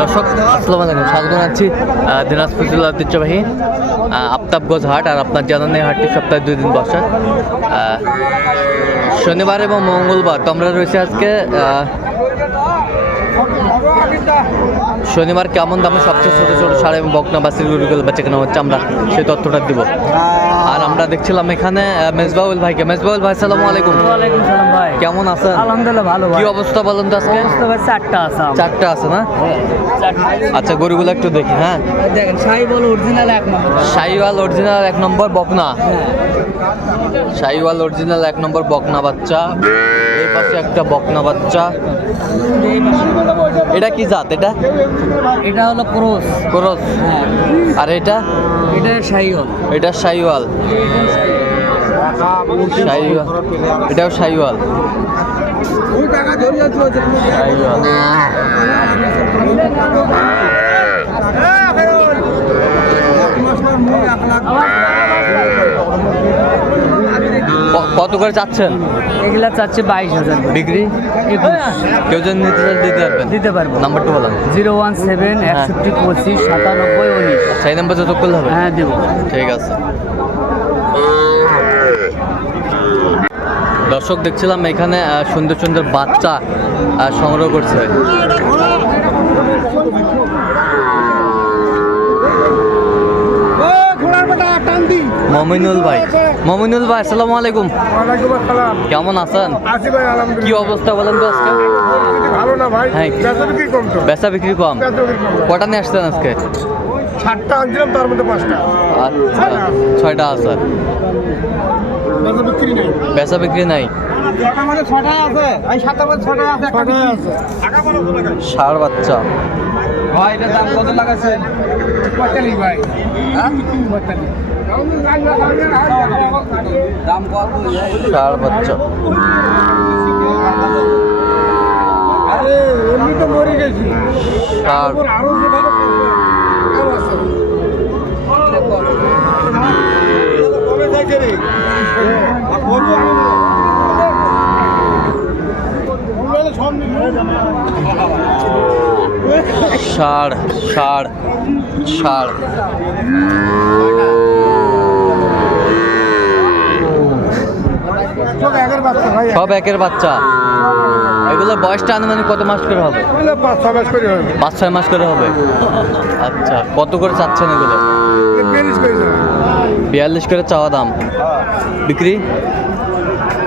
দর্শক, আসসালামু আলাইকুম। স্বাগত জানাচ্ছি দিনাজপুর জেলার ঐতিহ্যবাহী আফতাবগঞ্জ হাট আর আপনার জানান হাটটি সপ্তাহে দুই দিন বসে। শনিবার এবং মঙ্গলবার তো আমরা রয়েছে আজকে শনিবার কেমন দামে সবচেয়ে ছোটো ছোটো সাড়ে এবং বকনা বা সিলগুড়িগুলো বেচে কেনা হচ্ছে আমরা সেই তথ্যটা দিব। আর আমরা দেখছিলাম এখানে মেজবাউল ভাইকে। মেজবাউল ভাই সালাম আলাইকুম। ওয়ালাইকুম সালাম ভাই। কেমন আছেন? আলহামদুলিল্লাহ ভালো ভাই। কি অবস্থা বলেন তো আজকে? অবস্থা ভাই চারটা আছে চারটা আছে না? আচ্ছা গরুগুলো একটু দেখি হ্যাঁ। দেখেন বল অরিজিনাল এক নম্বর। শাহিওয়াল অরিজিনাল এক নম্বর বকনা। হ্যাঁ। শাহিওয়াল অরিজিনাল এক নম্বর বকনা বাচ্চা। পাশে একটা বকনা বাচ্চা। এটা কি জাত এটা? এটা হলো ক্রোস। ক্রস। হ্যাঁ। আর এটা? এটা শাইওয়াল। এটা শাহিওয়াল শাহিওয়াল এটাও শাহিওয়াল শাহিওয়াল ক- কত করে চাচ্ছেন? এগুলা চাচ্ছে বাইশ হাজার। বিক্রি? একুশ। কেউ যদি নিতে দিতে পারবেন দিতে পারব। নাম্বারটা বলেন জিরো ওয়ান সেভেন একষট্টি পঁচিশ সাতানব্বই উনিশ। সেই নাম্বার যত করলে হবে? হ্যাঁ দেবো। ঠিক আছে। দর্শক দেখছিলাম এখানে সুন্দর সুন্দর বাচ্চা সংগ্রহ করছে। মমিনুল ভাই। মমিনুল ভাই আসসালামু আলাইকুম। ওয়ালাইকুম আসসালাম। কেমন আছেন? কি অবস্থা বলেন তো আজকে? ভালো না ভাই? হ্যাঁ। বেচা বিক্রি কম কটা নিয়ে আসছেন আজকে? সাতটা আনছিলাম তার মধ্যে পাঁচটা। আচ্ছা। ছয়টা। আছে। বেচা বিক্রি নেই। ষাড় বাচ্চা। ভাই এটা দাম কত লাগাছেন পঁয়তাল্লিশ ভাই। হ্যাঁ? পঁয়তাল্লিশ দাম কত ষাড় বাচ্চা আরে এমনি তো মরে গেছি। আরও যাইছে রে। ষাড় ষাড় ষাড় সব একের বাচ্চা এগুলো বয়সটা আনুমানিক কত মাস করে হবে? পাঁচ মাস করে হবে। পাঁচ ছয় মাস করে হবে? আচ্ছা কত করে চাচ্ছেন এগুলো? বিয়াল্লিশ করে চাওয়া দাম। বিক্রি?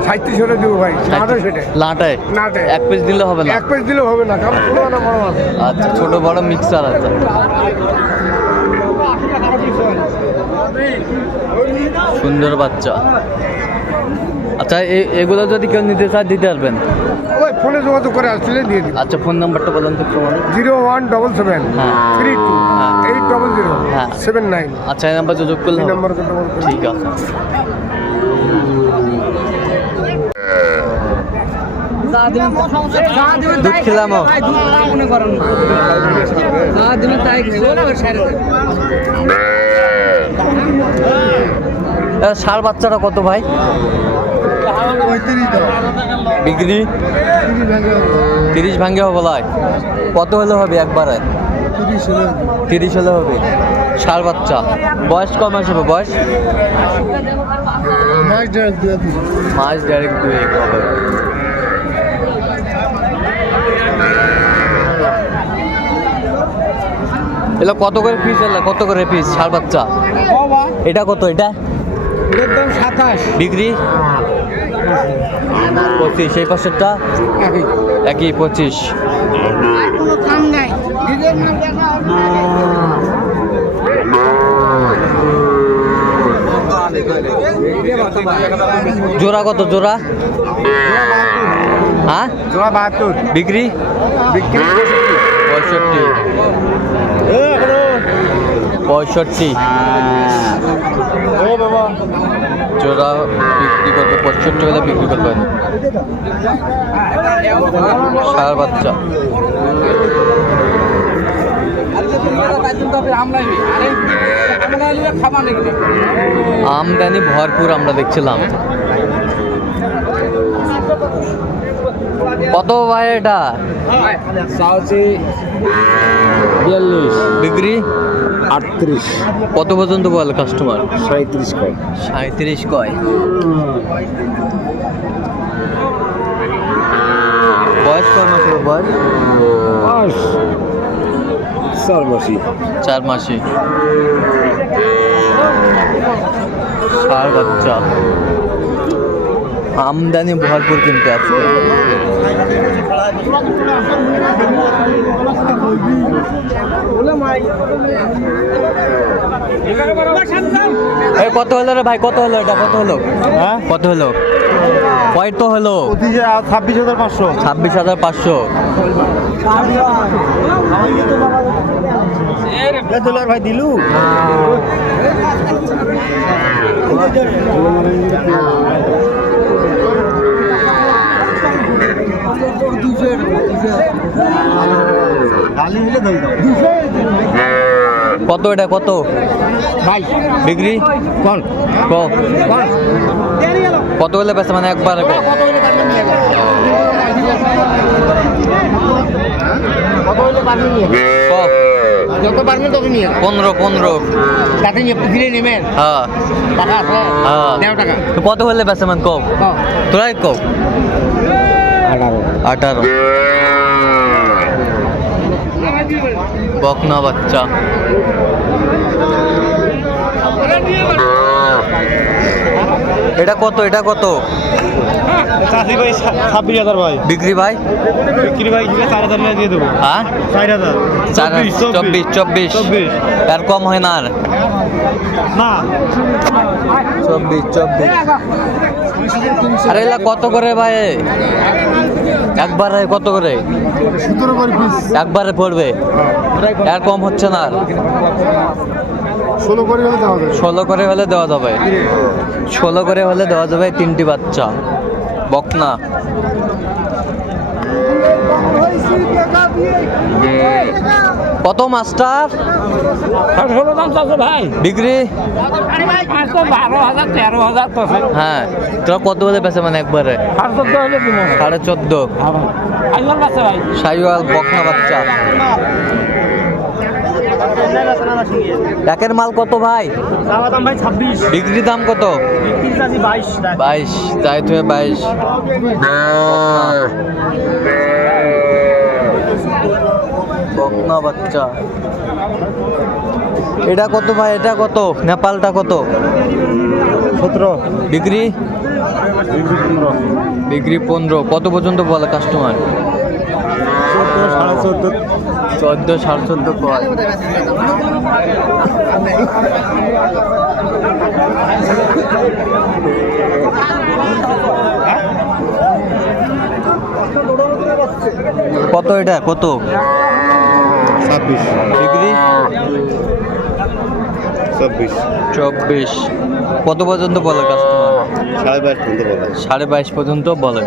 সাঁত্রিশ হলে দেবো ভাই সেটে। লাটায় এক পিস দিলে হবে না? এক পেজ দিলে হবে না কারণ পুরো না বড় আচ্ছা ছোট বড় মিক্সার আছে। সুন্দর বাচ্চা। আচ্ছা এগুলো যদি কেউ নিতে চায় দিতে পারবেন? ওই ফোনে যোগাযোগ করে আসলে দিয়ে দিন আচ্ছা ফোন নাম্বারটা বলেন তো জিরো ওয়ান ডবল সেভেন হ্যাঁ। থ্রি টু হ্যাঁ। এইট ডবল জিরো হ্যাঁ। Seven nine. আচ্ছা এই নাম্বার যোগাযোগ করলে নাম্বার ঠিক আছে। দুধ খেলাম সার বাচ্চাটা কত ভাই? বিক্রি? তিরিশ ভাঙ্গে হবে লাই। কত হলে হবে একবারে? তিরিশ হলে হবে। সার বাচ্চা। বয়স কম আসবে বয়স? মাস ডাইরেক্ট দুই হবে। এগুলো কত করে পিস এলো? কত করে পিস সার বাচ্চা? এটা কত এটা? সাতাশ। বিক্রি? পঁচিশ। এই পাশেরটা? একই। একই পঁচিশ। কোনো কাম নাই। নিজের নাম দেখা জোড়া কত জোড়া? হ্যাঁ? জোড়া বাহাত্তর। বিক্রি? বিক্রি পঁয়ষট্টি। পঁয়ষট্টি। জোড়া বিক্রি করবে, পঁয়ষট্টি হলে বিক্রি করবেন সার বাচ্চা। আমদানি ভরপুর আমরা দেখছিলাম। কত ভাই এটা? বিয়াল্লিশ। বিক্রি আটত্রিশ। কত পর্যন্ত বলে কাস্টমার সাঁত্রিশ কয়। সাঁত্রিশ কয়। বয়স কয় মাসের বয়স চার মাসি চার মাসে সার বাচ্চা। আমদানি ভরপুর কিন্তু আজকে কত হলো রে ভাই? কত হলো এটা? কত হলো? হ্যাঁ? কত হলো? কয়তো হলো। ছাব্বিশ হাজার পাঁচশো। ছাব্বিশ হাজার পাঁচশো। ভাই দিলু। কত এটা কত? ভাই বিক্রি কত হলে বেচা মানে একবার যত পারবেন তত নিয়ে পনেরো পনেরো। তাতে নিয়ে পুকুরে নেবেন হ্যাঁ। টাকা আছে হ্যাঁ। টাকা কত হলে বেচা মানে কব তোরাই কব আঠারো আঠারো বকনা বাচ্চা এটা কত এটা কত? চাষি ভাই ছাব্বিশ হাজার ভাই। বিক্রি ভাই? বিক্রি ভাই চার হাজার টাকা দিয়ে দেবো। হ্যাঁ? চার হাজার। চব্বিশ, চব্বিশ। চব্বিশ আর কম হয় না আর? না। চব্বিশ চব্বিশ। আরে এলা কত করে ভাই? একবারে কত করে? একবারে পড়বে? আর কম হচ্ছে না আর? ষোলো করে হলে দেওয়া যাবে। ষোলো করে হলে দেওয়া যাবে। ষোলো করে হলে দেওয়া যাবে তিনটি বাচ্চা। বকনা। কত মাস্টার? ষোলো দাম চাচ্ছে ভাই। বিক্রি হ্যাঁ তোরা কত বলে বেছে মানে একবারে? সাড়ে চোদ্দ। সাইওয়াল বকনা বাচ্চা। একের মাল কত ভাই? দাম ভাই ছাব্বিশ। বিক্রি দাম কত? বাইশ বাইশ তাই তো বাইশ। বকনা বাচ্চা। এটা কত ভাই? এটা কত? নেপালটা কত? সতেরো। বিক্রি? বিক্রি পনেরো। কত পর্যন্ত বলে কাস্টমার চোদ্দ সাড়ে চোদ্দ সাড়ে চোদ্দ কত এটা? কত? ছাব্বিশ। বিক্রি চব্বিশ চব্বিশ। কত পর্যন্ত বলে কাস্টমার সাড়ে বাইশ পর্যন্ত বলে। সাড়ে বাইশ পর্যন্ত বলে।